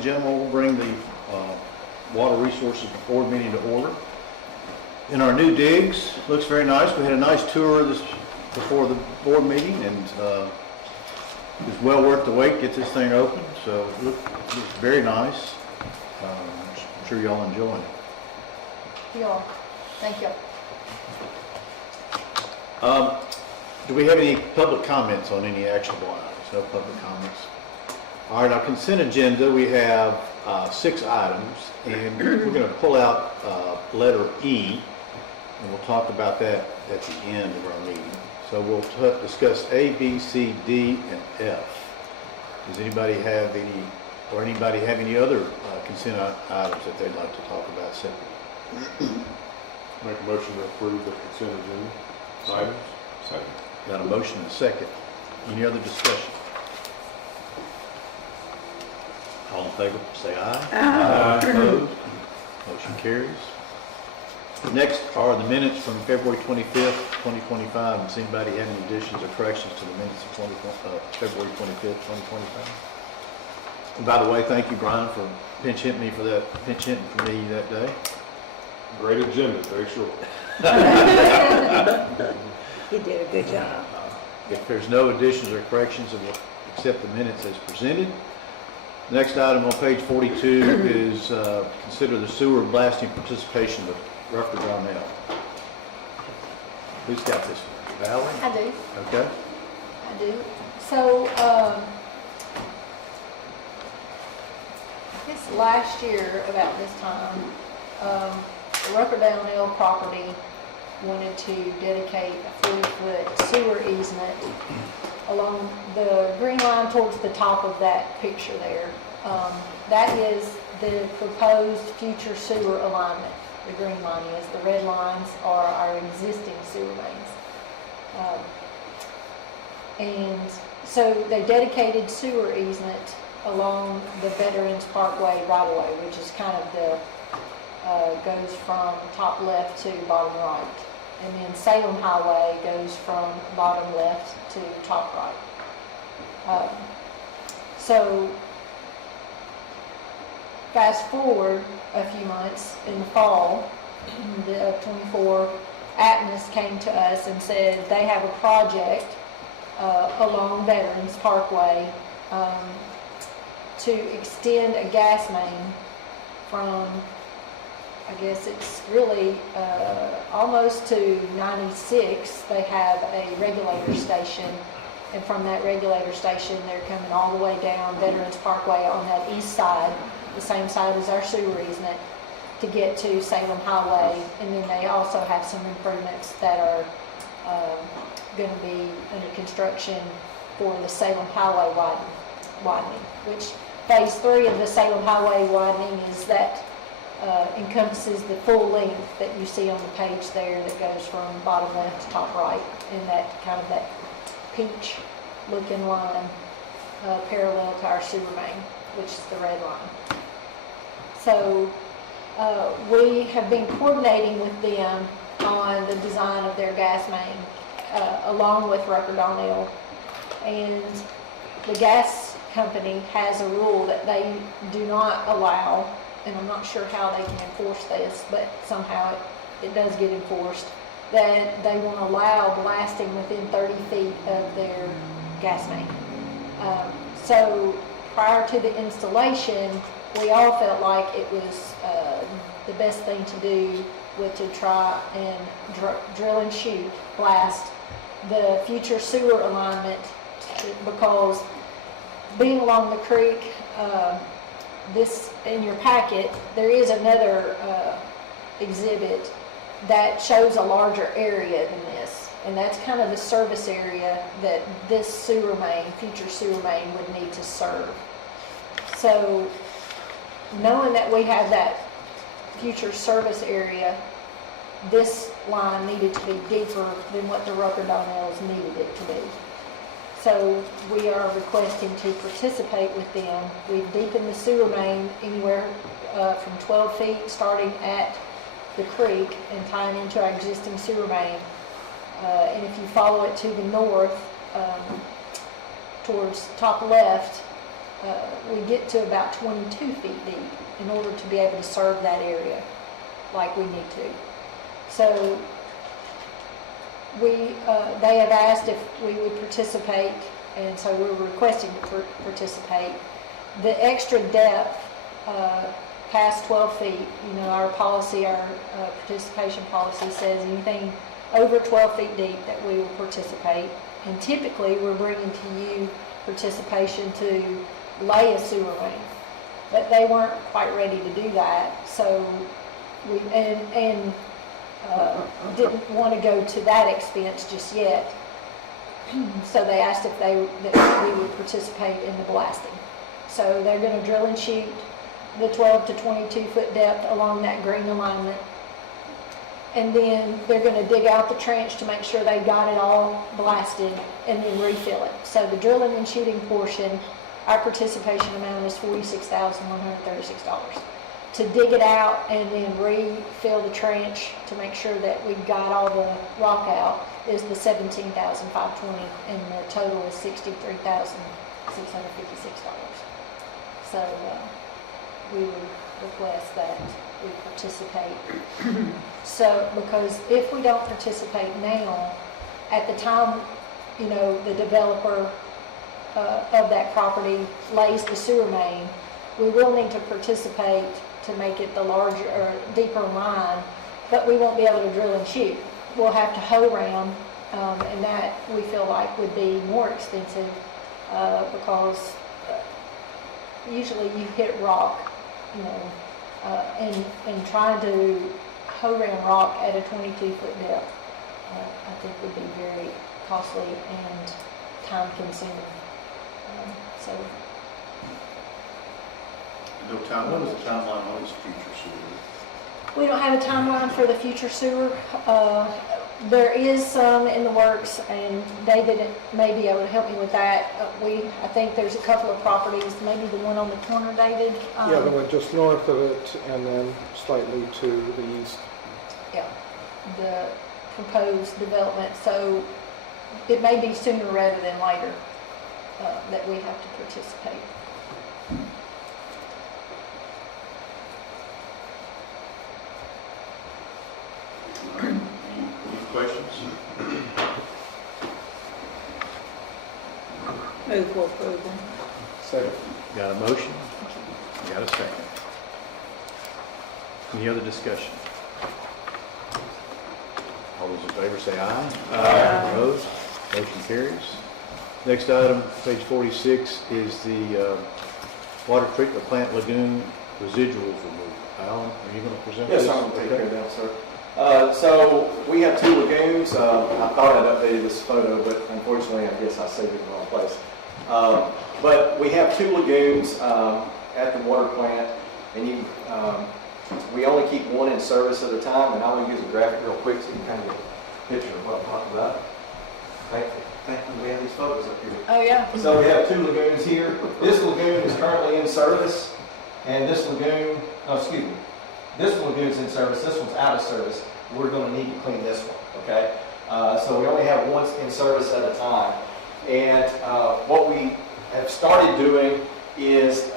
and gentlemen, we'll bring the Water Resources Board meeting to order. In our new digs, looks very nice. We had a nice tour before the board meeting, and it's well worth the wait to get this thing open. So it looks very nice. I'm sure y'all enjoy it. Y'all, thank you. Do we have any public comments on any actionable items? No public comments. All right, our consent agenda, we have 6 items, and we're going to pull out letter E, and we'll talk about that at the end of our meeting. So we'll discuss A, B, C, D, and F. Does anybody have any other consent items that they'd like to talk about separately? Make a motion to approve the consent agenda items. Second. Got a motion and a second. Any other discussion? All in favor, say aye. Aye. Opposed? Motion carries. Next are the minutes from February 25th, 2025. Does anybody have any additions or corrections to the minutes of February 25th, 2025? And by the way, thank you, Brian, for pinch hitting me for that day. Great agenda, very short. He did a good job. If there's no additions or corrections, then we'll accept the minutes as presented. Next item on page 42 is consider the sewer blasting participation of Rucker Donnell. Who's got this one? Valerie? I do. Okay. I do. So, I guess last year about this time, the Rucker Donnell property wanted to dedicate a 40-foot sewer easement along the green line towards the top of that picture there. That is the proposed future sewer alignment. The green line is. The red lines are our existing sewer mains. And so they dedicated sewer easement along the Veterans Parkway right-of-way, which is kind of goes from top left to bottom right. And then Salem Highway goes from bottom left to top right. So fast forward a few months in the fall of 24, Atmos came to us and said they have a project along Veterans Parkway to extend a gas main from, I guess it's really almost to 96. They have a regulator station, and from that regulator station they're coming all the way down Veterans Parkway on that east side, the same side as our sewer easement, to get to Salem Highway. And then they also have some improvements that are going to be under construction for the Salem Highway widening, which phase 3 of the Salem Highway widening is that encompasses the full length that you see on the page there, that goes from bottom left to top right, in that kind of that peach looking line parallel to our sewer main, which is the red line. So we have been coordinating with them on the design of their gas main along with Rucker Donnell, and the gas company has a rule that they do not allow, and I'm not sure how they can enforce this, but somehow it does get enforced, that they won't allow blasting within 30 feet of their gas main. So prior to the installation, we all felt like it was the best thing to do was to try and drill and shoot, blast the future sewer alignment, because being along the creek, this in your packet, there is another exhibit that shows a larger area than this, and that's kind of the service area that this sewer main, future sewer main, would need to serve. So knowing that we have that future service area, this line needed to be deeper than what the Rucker Donnells needed it to be. So we are requesting to participate with them. We've deepened the sewer main anywhere from 12 feet starting at the creek and tying into our existing sewer main. And if you follow it to the north, towards top left, we get to about 22 feet deep in order to be able to serve that area like we need to. So they have asked if we would participate, and so we're requesting to participate. The extra depth past 12 feet, our policy, our participation policy says anything over 12 feet deep that we will participate. And typically, we're bringing to you participation to lay a sewer main. But they weren't quite ready to do that, so we didn't want to go to that expense just yet. So they asked if that we would participate in the blasting. So they're going to drill and shoot the 12 to 22 foot depth along that green alignment. And then they're going to dig out the trench to make sure they got it all blasted and then refill it. So the drilling and shooting portion, our participation amount is $46,136. To dig it out and then refill the trench to make sure that we've got all the rock out is the $17,520, and the total is $63,656. So we would request that we participate. So, because if we don't participate now, at the time, the developer of that property lays the sewer main, we will need to participate to make it the larger or deeper line, but we won't be able to drill and shoot. We'll have to hoe ram, and that we feel like would be more expensive because usually you hit rock, and trying to hoe ram rock at a 22 foot depth, I think would be very costly and time consuming. So. No time, what is the timeline on this future sewer? We don't have a timeline for the future sewer. There is some in the works, and David may be able to help me with that. I think there's a couple of properties, maybe the one on the corner, David. Yeah, the one just north of it, and then slightly to the east. Yeah, the proposed development. So it may be sooner rather than later that we have to participate. Any questions? Move for approval. Second. Got a motion? Got a second. Any other discussion? All those in favor say aye. Aye. Opposed? Motion carries. Next item, page 46, is the water treatment plant lagoon residuals removal. Alan, are you going to present this? Yes, I'm going to take care of Okay. that, sir. So we have two lagoons. I thought I'd updated this photo, but unfortunately, I guess I saved it in the wrong place. But we have two lagoons at the water plant, and we only keep one in service at a time, and I'm going to use a graphic real quick so you can kind of get a picture of what I'm talking about. Thankfully, we have these photos up here. Oh, yeah. So we have two lagoons here. This lagoon is currently in service, and this lagoon, this lagoon's in service, this one's out of service. We're going to need to clean this one, okay? So we only have one in service at a time. And what we have started doing is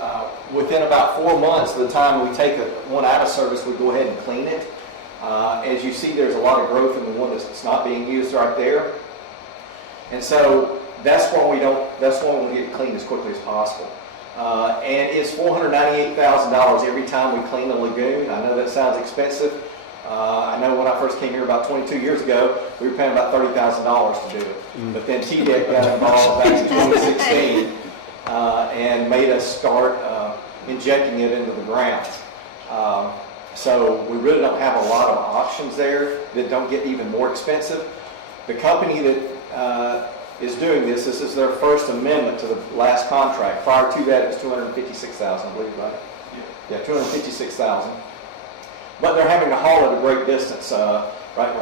within about 4 months of the time we take one out of service, we go ahead and clean it. As you see, there's a lot of growth in the one that's not being used right there. And so that's why we get it cleaned as quickly as possible. And it's $498,000 every time we clean a lagoon. I know that sounds expensive. I know when I first came here about 22 years ago, we were paying about $30,000 to do it. But then TDEC got involved back in 2016 and made us start injecting it into the ground. So we really don't have a lot of options there that don't get even more expensive. The company that is doing this is their first amendment to the last contract. Prior to that, it was $256,000, I believe, right? Yeah, $256,000. But they're having to haul at a great distance, great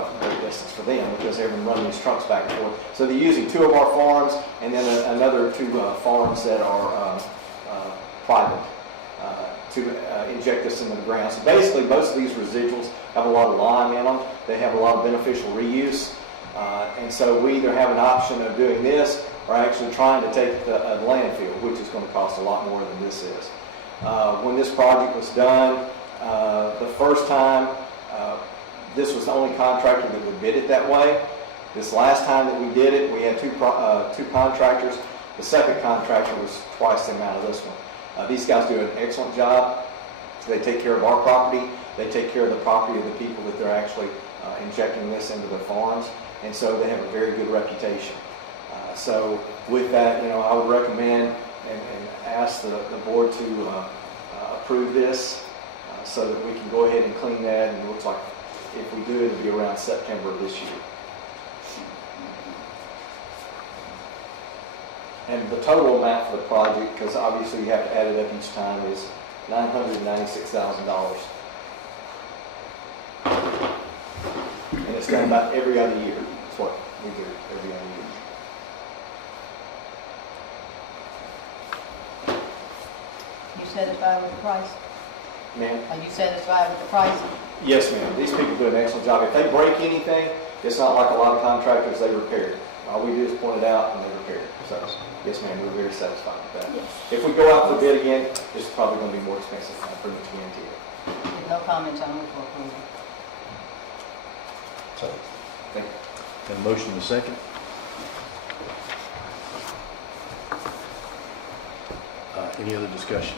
distance for them because they've been running these trucks back and forth. So they're using two of our farms and then another two farms that are private to inject this into the ground. So basically, most of these residuals have a lot of lime in them. They have a lot of beneficial reuse. And so we either have an option of doing this are actually trying to take a landfill, which is going to cost a lot more than this is. When this project was done, the first time, this was the only contractor that would bid it that way. This last time that we did it, we had two contractors. The second contractor was twice the amount of this one. These guys do an excellent job. They take care of our property. They take care of the property of the people that they're actually injecting this into their farms. And so they have a very good reputation. So with that, I would recommend and ask the board to approve this so that we can go ahead and clean that. And it looks like if we do it, it'll be around September of this year. And the total amount for the project, because obviously you have to add it up each time, is $996,000. And it's done about every other year. That's what we do every other year. You satisfied with the price? Ma'am? Are you satisfied with the price? Yes, ma'am. These people do an excellent job. If they break anything, it's not like a lot of contractors, they repair it. All we do is point it out and they repair it. So, yes, ma'am, we're very satisfied with that. If we go out for bid again, it's probably going to be more expensive. I pretty much guarantee it. With no comments, I'll move for approval. So, thank you. Got a motion and a second? Any other discussion?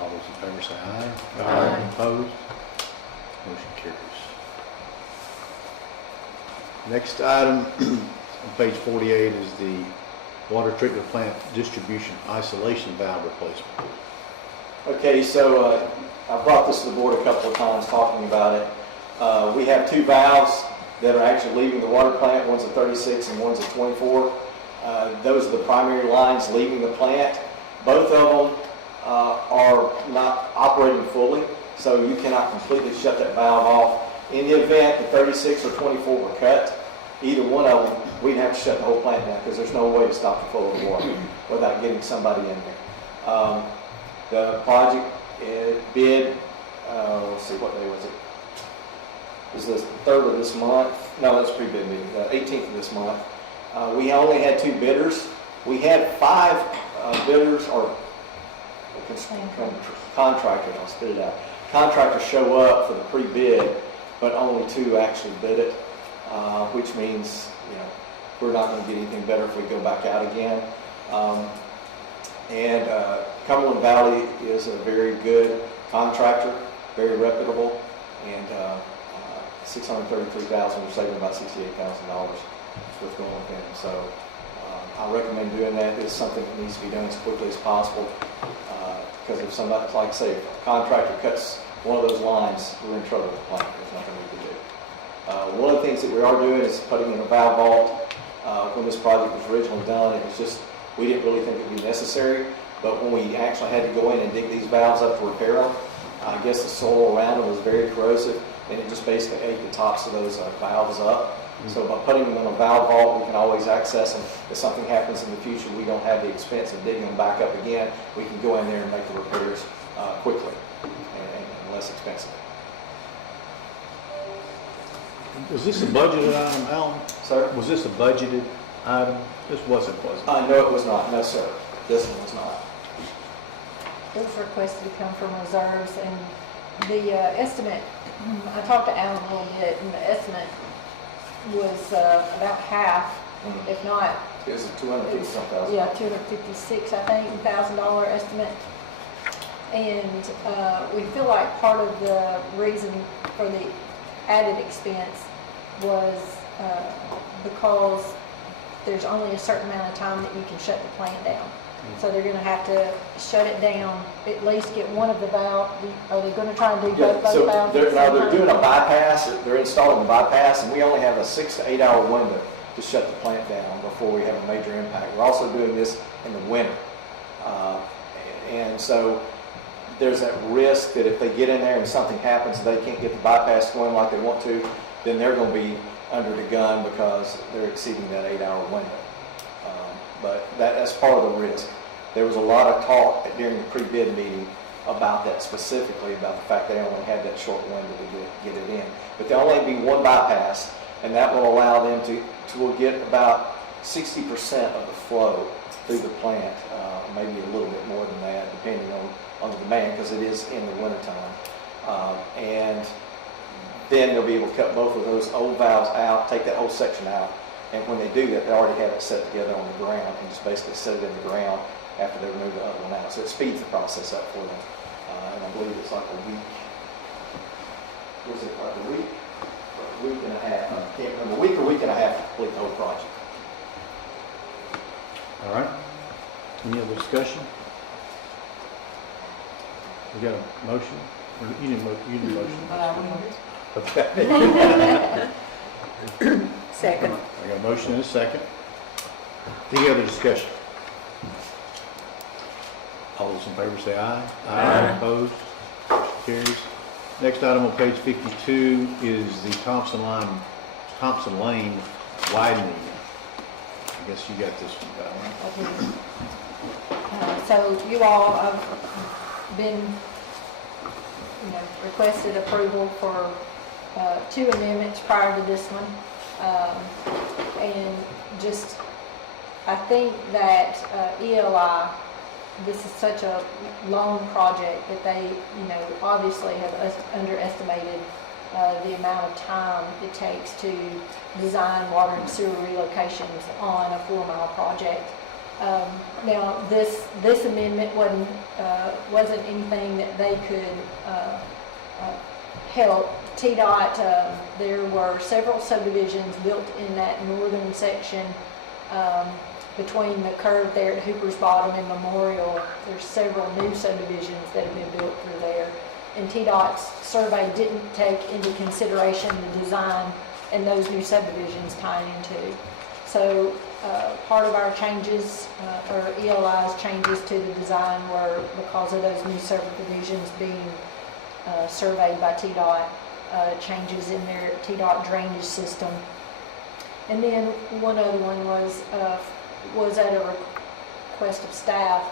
All those in favor say aye. Aye. Opposed? Motion carries. Next item on page 48 is the water treatment plant distribution isolation valve replacement. Okay, so I brought this to the board a couple of times talking about it. We have two valves that are actually leaving the water plant. One's a 36 and one's a 24. Those are the primary lines leaving the plant. Both of them are not operating fully, so you cannot completely shut that valve off. In the event the 36 or 24 were cut, either one of them, we'd have to shut the whole plant down because there's no way to stop the flow of water without getting somebody in there. The project bid, let's see, what day was it? It was the 3rd of this month. No, that's pre-bid meeting, the 18th of this month. We only had 2 bidders. We had 5 bidders or contractors, I'll spit it out. Contractors show up for the pre-bid, but only 2 actually bid it, which means, we're not going to get anything better if we go back out again. Cumberland Valley is a very good contractor, very reputable, and $633,000, we're saving about $68,000 with going with them. So I recommend doing that. It's something that needs to be done as quickly as possible, because if somebody, like I say, if a contractor cuts one of those lines, we're in trouble with the plant. There's nothing we can do. One of the things that we are doing is putting in a valve vault. When this project was originally done, it was just, we didn't really think it would be necessary, but when we actually had to go in and dig these valves up to repair them, I guess the soil around them was very corrosive, and it just basically ate the tops of those valves up. So by putting them in a valve vault, we can always access them. If something happens in the future, we don't have the expense of digging them back up again. We can go in there and make the repairs quickly and less expensive. Was this a budgeted item, Alan? Sir? Was this a budgeted item? This wasn't, was it? No, it was not. No, sir. This one was not. It was requested to come from reserves, and the estimate, I talked to Alan a little bit, and the estimate was about half, if not, It was a $250,000. yeah, $256, I think, $1,000 estimate. And we feel like part of the reason for the added expense was because there's only a certain amount of time that you can shut the plant down. So they're gonna have to shut it down, at least get one of the valves. Are they gonna try and do Yeah, both so valves? they're, at the now same they're time? doing a bypass, they're installing a bypass, and we only have a 6 to 8 hour window to shut the plant down before we have a major impact. We're also doing this in the winter. And so there's that risk that if they get in there and something happens, they can't get the bypass going like they want to, then they're gonna be under the gun because they're exceeding that 8 hour window. But that's part of the risk. There was a lot of talk during the pre-bid meeting about that specifically, about the fact they only had that short window to get it in. But there'll only be one bypass, and that will allow them to get about 60% of the flow through the plant, maybe a little bit more than that, depending on the demand, because it is in the wintertime. And then they'll be able to cut both of those old valves out, take that whole section out, and when they do that, they already have it set together on the ground and just basically set it in the ground after they remove the other one out. So it speeds the process up for them. And I believe it's like a week. Was it like a week? Or a week and a half? I can't remember. A week or week and a half to complete the whole project. All right. Any other discussion? We got a motion? Or you need a motion? But I will. Okay. Second. I got a motion and a second. Any other discussion? All those in favor say aye. Aye. Opposed? Carries. Next item on page 52 is the Thompson Lane widening. I guess you got this one, Val. So you all have been, requested approval for 2 amendments prior to this one. And just, I think that ELI, this is such a long project that they, obviously have underestimated the amount of time it takes to design water and sewer relocations on a 4-mile project. Now, this amendment wasn't anything that they could help. TDOT, there were several subdivisions built in that northern section between the curve there at Hooper's Bottom and Memorial. There's several new subdivisions that have been built through there. And TDOT's survey didn't take into consideration the design and those new subdivisions tying into. So part of our changes, or ELI's changes to the design were because of those new subdivisions being surveyed by TDOT, changes in their TDOT drainage system. And then one other one was at a request of staff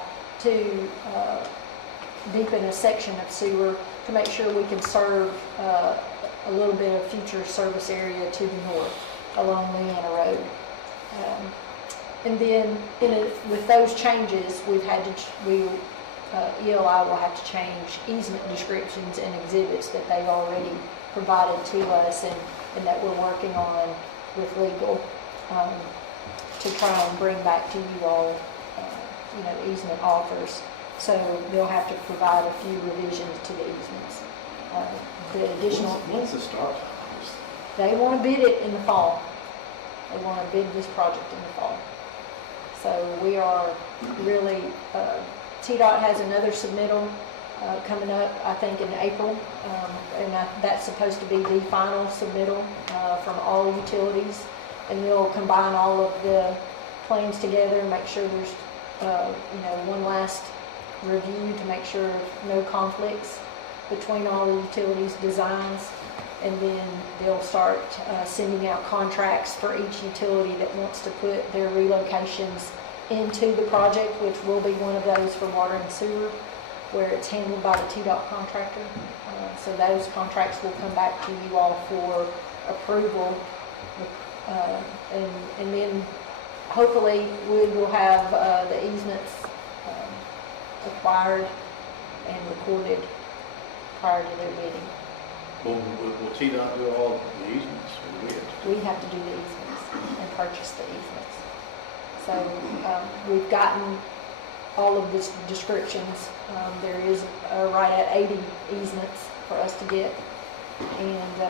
to deepen a section of sewer to make sure we can serve a little bit of future service area to the north along Leanna Road. And then with those changes, ELI will have to change easement descriptions and exhibits that they've already provided to us and that we're working on with legal to try and bring back to you all, easement offers. So they'll have to provide a few revisions to the easements. The additional, When's the start time on this thing? they want to bid it in the fall. They want to bid this project in the fall. So we are really, TDOT has another submittal coming up, I think, in April. And that's supposed to be the final submittal from all utilities. And they'll combine all of the claims together and make sure there's, one last review to make sure no conflicts between all the utilities' designs. And then they'll start sending out contracts for each utility that wants to put their relocations into the project, which will be one of those for water and sewer, where it's handled by the TDOT contractor. So those contracts will come back to you all for approval. And then hopefully we will have the easements acquired and recorded prior to their bidding. Will TDOT do all the easements, or do we have to? We have to do the easements and purchase the easements. So we've gotten all of the descriptions. There is right at 80 easements for us to get. And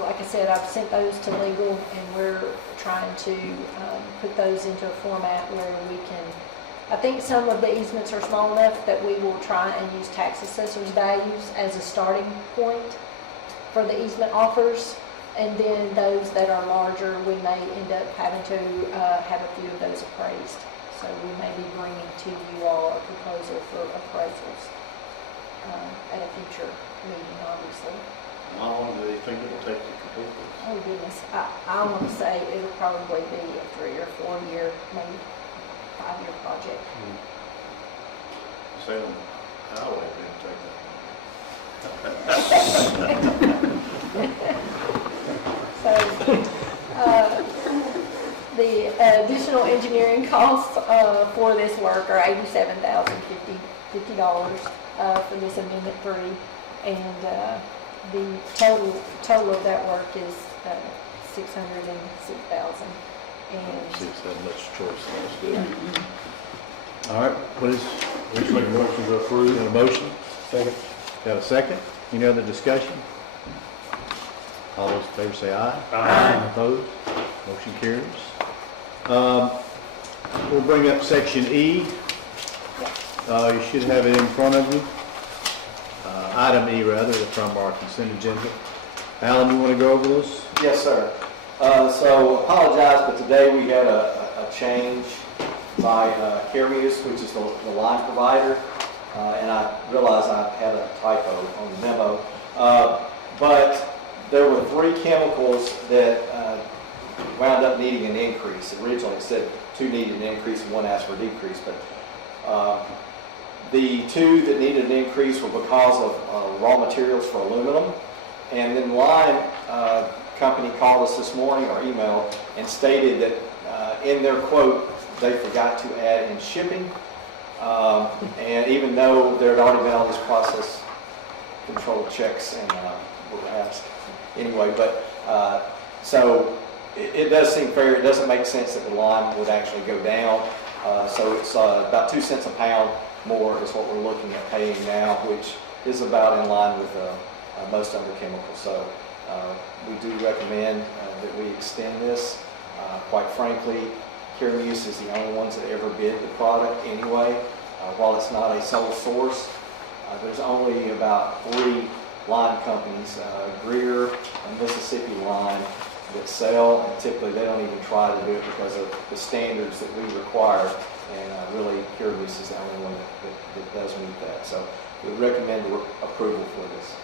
like I said, I've sent those to legal, and we're trying to put those into a format where we can, I think some of the easements are small enough that we will try and use tax assessor's values as a starting point for the easement offers. And then those that are larger, we may end up having to have a few of those appraised. So we may be bringing to you all a proposal for appraisals at a future meeting, obviously. How long do they think it'll take to complete this? Oh goodness, I want to say it'll probably be a 3 or 4 year, maybe 5-year project. Say on the highway, it didn't take that long. So The additional engineering costs for this work are $87,050 for this amendment 3. And the total of that work is $606,000. And Six had much choice last year. All right, what is, Make a motion to got approve. a motion? Second. Got a second? Any other discussion? All those in favor say aye. Aye. Opposed? Motion carries. We'll bring up section E. You should have it in front of you. Item E, rather, from our consent agenda. Alan, you want to go over this? Yes, sir. So apologize, but today we had a change by Caremuse, which is the line provider, and I realize I had a typo on the memo. But there were 3 chemicals that wound up needing an increase. Originally it said 2 needed an increase and 1 asked for a decrease, but the 2 that needed an increase were because of raw materials for aluminum. And then Lime Company called us this morning or emailed and stated that in their quote, they forgot to add in shipping. And even though there had already been all these process control checks and were asked anyway, but so it does seem fair. It doesn't make sense that the lime would actually go down. So it's about 2 cents a pound more is what we're looking at paying now, which is about in line with most other chemicals. So we do recommend that we extend this. Quite frankly, Caremuse is the only ones that ever bid the product anyway. While it's not a sole source, there's only about 3 lime companies, Greer and Mississippi Lime, that sell, and typically they don't even try to do it because of the standards that we require. And really, Caremuse is the only one that does meet that. So we recommend approval for this.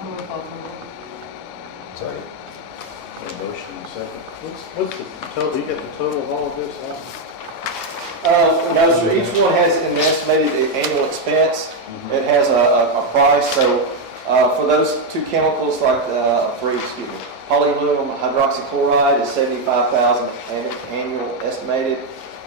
I move for approval. Sorry. A motion and a second. What's the total, you got the total of all of this, Alan? No, so each one has an estimated annual expense. It has a price. So for those 2 chemicals, like polyaluminum hydroxychloride is $75,000 annual estimated.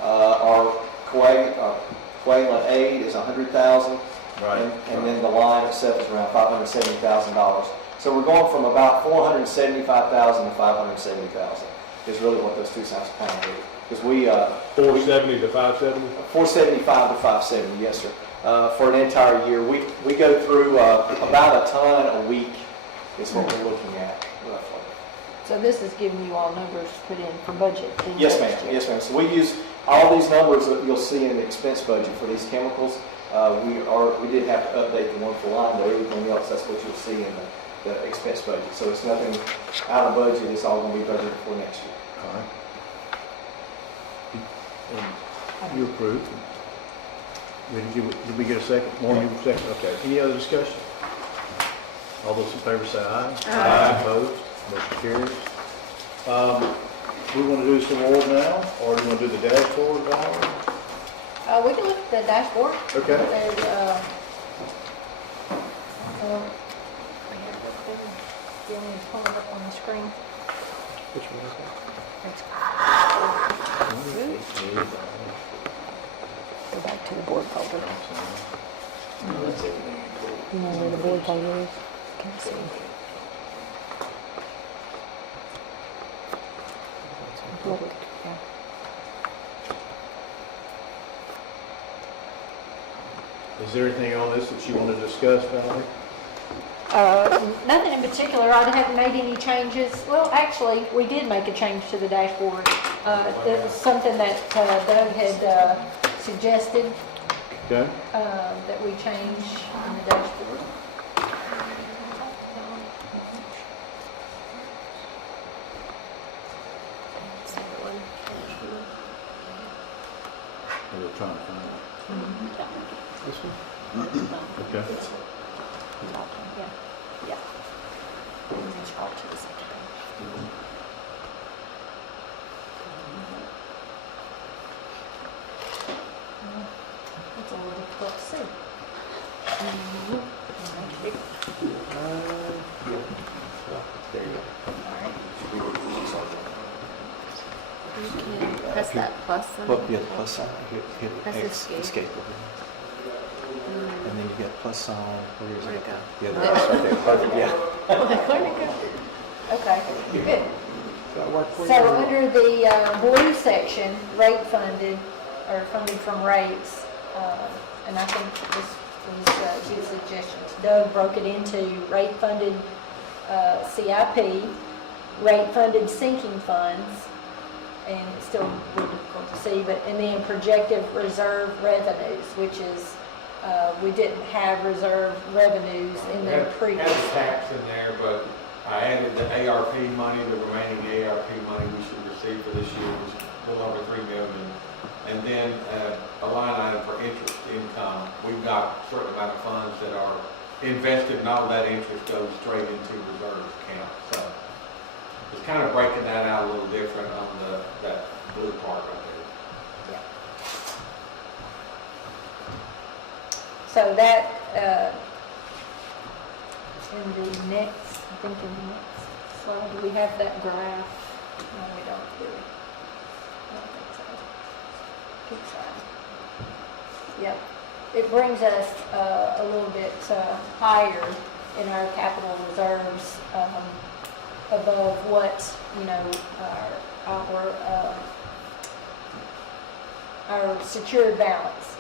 Our coagulant aid is $100,000. Right. And then the line itself is around $570,000. So we're going from about $475,000 to $570,000 is really what those 2 cents a pound do. Because we 470 to 570? 475 to 570, yes, sir. For an entire year, we go through about a ton a week is what we're looking at roughly. so this is giving you all numbers to put in for budget. Yes, ma'am. Yes, ma'am. So we use all these numbers that you'll see in the expense budget for these chemicals. We did have to update the one for lime, but everything else, that's what you'll see in the expense budget. So it's nothing out of budget. It's all going to be budgeted for next year. All right. And you approved. Did we get a second? More you second? Okay. Any other discussion? All those in favor say aye. Aye. Opposed? Motion carries. We want to do some more now, or do you want to do the dashboard, Valerie? We can look at the dashboard. Okay. There's, you want me to pull it up on the screen? Which one is that? Go back to the board folder. You know where the board folder is? Can you see? Look, yeah. Is there anything on this that you want to discuss, Valerie? Nothing in particular. I haven't made any changes. Well, actually, we did make a change to the dashboard. It was something that Doug had suggested Okay. that we change in the dashboard. We're trying to find it. This one? Okay. Yeah, yeah. All to the second page. It's a little difficult to see. You can press that plus sign. Well, yeah, the plus sign, hit Press escape. escape over there. And then you get plus sign, where is Where'd it? it go? Yeah, that's right there, perfect, yeah. Where'd it go? Okay, good. Does that work for you? So under the blue section, rate funded, or funded from rates, and I think this was his suggestions. Doug broke it into rate funded CIP, rate funded sinking funds, and it's still really difficult to see, but, and then projected reserve revenues, which is, we didn't have reserve revenues in the previous. Had the tax in there, but I added the ARP money, the remaining ARP money we should receive for this year was a little over $3 million. And then a line item for interest income. We've got a certain amount of funds that are invested, and all that interest goes straight into reserve account. So it's kind of breaking that out a little different on that blue part right there. So that, in the next, I think in the next slide, do we have that graph? No, we don't, do we? I don't think so. Keep sliding. Yep. It brings us a little bit higher in our capital reserves, above what, you know, our secured balance.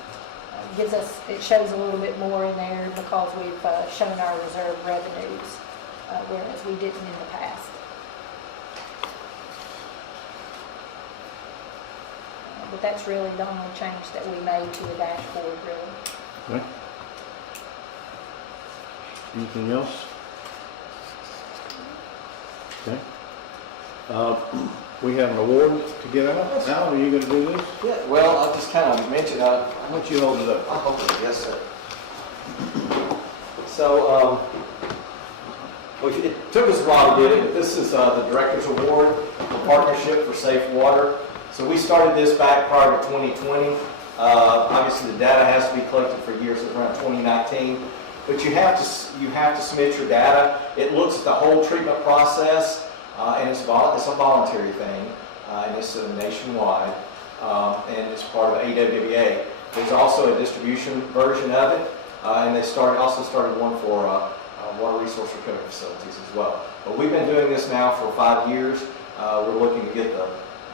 Gives us, it shows a little bit more in there because we've shown our reserve revenues, whereas we didn't in the past. But that's really the only change that we made to the dashboard, really. Okay. Anything else? Okay. We have an award to give out. Al, are you gonna do this? Yeah, well, I just kind of mentioned, Why don't you hold it up? I hope it, yes, sir. So, well, it took us a while to get it, but this is the Director's Award for Partnership for Safe Water. So we started this back prior to 2020. Obviously, the data has to be collected for years, so it's around 2019. But you have to submit your data. It looks at the whole treatment process, and it's a voluntary thing, and it's nationwide, and it's part of AWWA. There's also a distribution version of it, and they also started one for water resource recovery facilities as well. But we've been doing this now for 5 years. We're looking to get the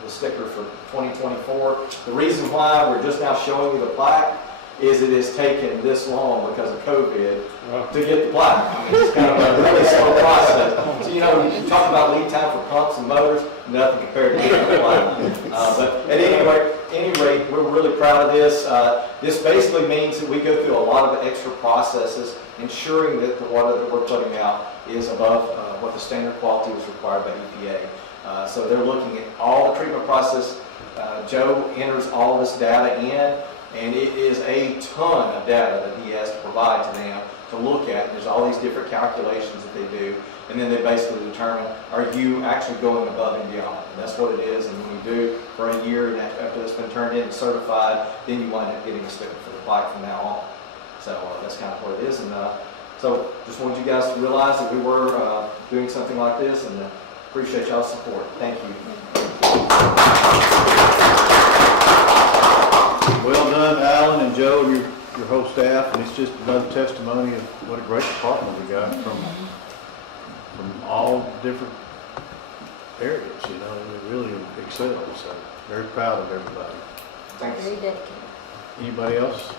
sticker for 2024. The reason why we're just now showing you the plaque is it has taken this long because of COVID to get the plaque. I mean, it's kind of a really slow process. So, you know, you talk about lead time for pumps and motors, nothing compared to getting the plaque. But at any rate, we're really proud of this. This basically means that we go through a lot of extra processes, ensuring that the water that we're putting out is above what the standard quality is required by EPA. So they're looking at all the treatment process. Joe enters all this data in, and it is a ton of data that he has to provide to them to look at. There's all these different calculations that they do, and then they basically determine, are you actually going above and beyond? And that's what it is, and when you do for a year, and after it's been turned in and certified, then you wind up getting a sticker for the plaque from now on. So that's kind of what it is, and so just wanted you guys to realize that we were doing something like this, and appreciate y'all's support. Thank you. Well done, Alan and Joe, and your whole staff, and it's just another testimony of what a great department we got from all different areas, you know, we really excelled, so very proud of everybody. Thanks. Very dedicated. Anybody else?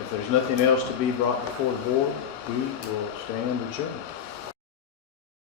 If there's nothing else to be brought before the board, we will stand adjourned.